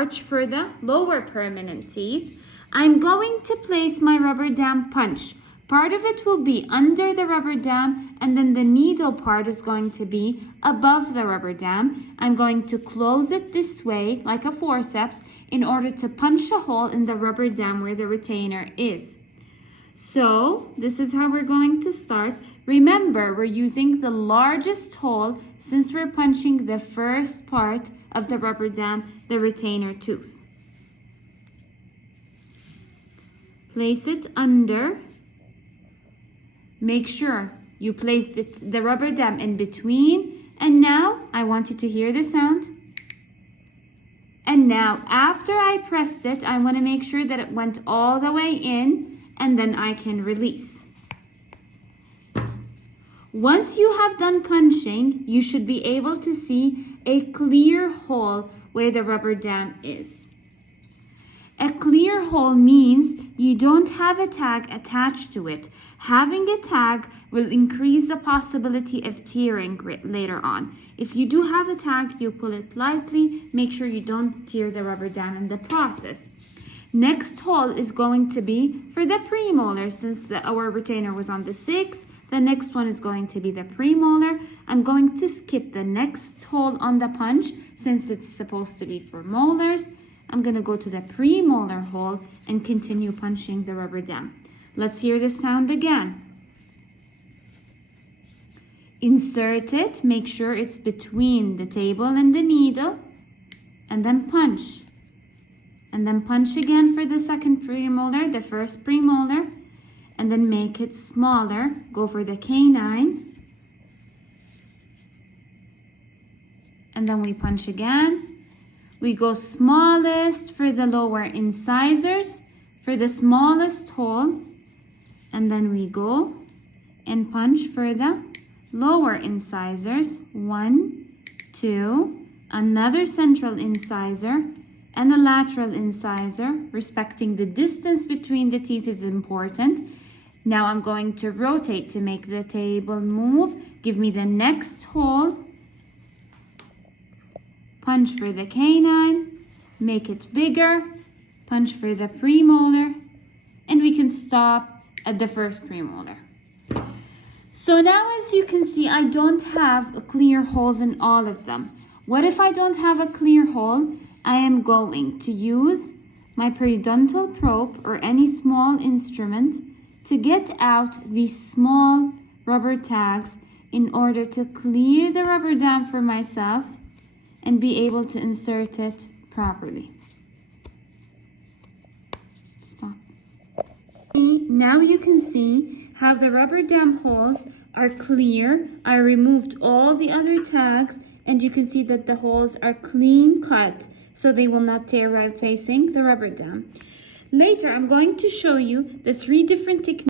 For the lower permanent teeth, I'm going to place my rubber dam punch. Part of it will be under the rubber dam, and then the needle part is going to be above the rubber dam. I'm going to close it this way like a forceps in order to punch a hole in the rubber dam where the retainer is. So this is how we're going to start. Remember, we're using the largest hole since we're punching the first part of the rubber dam, the retainer tooth. Place it under. Make sure you placed the rubber dam in between. And now I want you to hear the sound. And now after I pressed it, I want to make sure that it went all the way in, and then I can release. Once you have done punching, you should be able to see a clear hole where the rubber dam is. A clear hole means you don't have a tag attached to it. Having a tag will increase the possibility of tearing later on. If you do have a tag, you pull it lightly. Make sure you don't tear the rubber dam in the process. Next hole is going to be for the premolar. Since our retainer was on the 6th, the next one is going to be the premolar. I'm going to skip the next hole on the punch since it's supposed to be for molars. I'm going to go to the premolar hole and continue punching the rubber dam. Let's hear the sound again. Insert it, make sure it's between the table and the needle, and then punch. And then punch again for the second premolar, the first premolar, and then make it smaller. Go for the canine. And then we punch again. We go smallest for the lower incisors, for the smallest hole, and then we go and punch for the lower incisors. 1, 2, another central incisor, and a lateral incisor. Respecting the distance between the teeth is important. Now I'm going to rotate to make the table move. Give me the next hole. Punch for the canine, make it bigger, punch for the premolar, and we can stop at the first premolar. So now as you can see, I don't have clear holes in all of them. What if I don't have a clear hole? I am going to use my periodontal probe or any small instrument to get out these small rubber tags in order to clear the rubber dam for myself and be able to insert it properly. Stop. Now you can see how the rubber dam holes are clear. I removed all the other tags, and you can see that the holes are clean cut, so they will not tear while placing the rubber dam. Later, I'm going to show you the 3 different techniques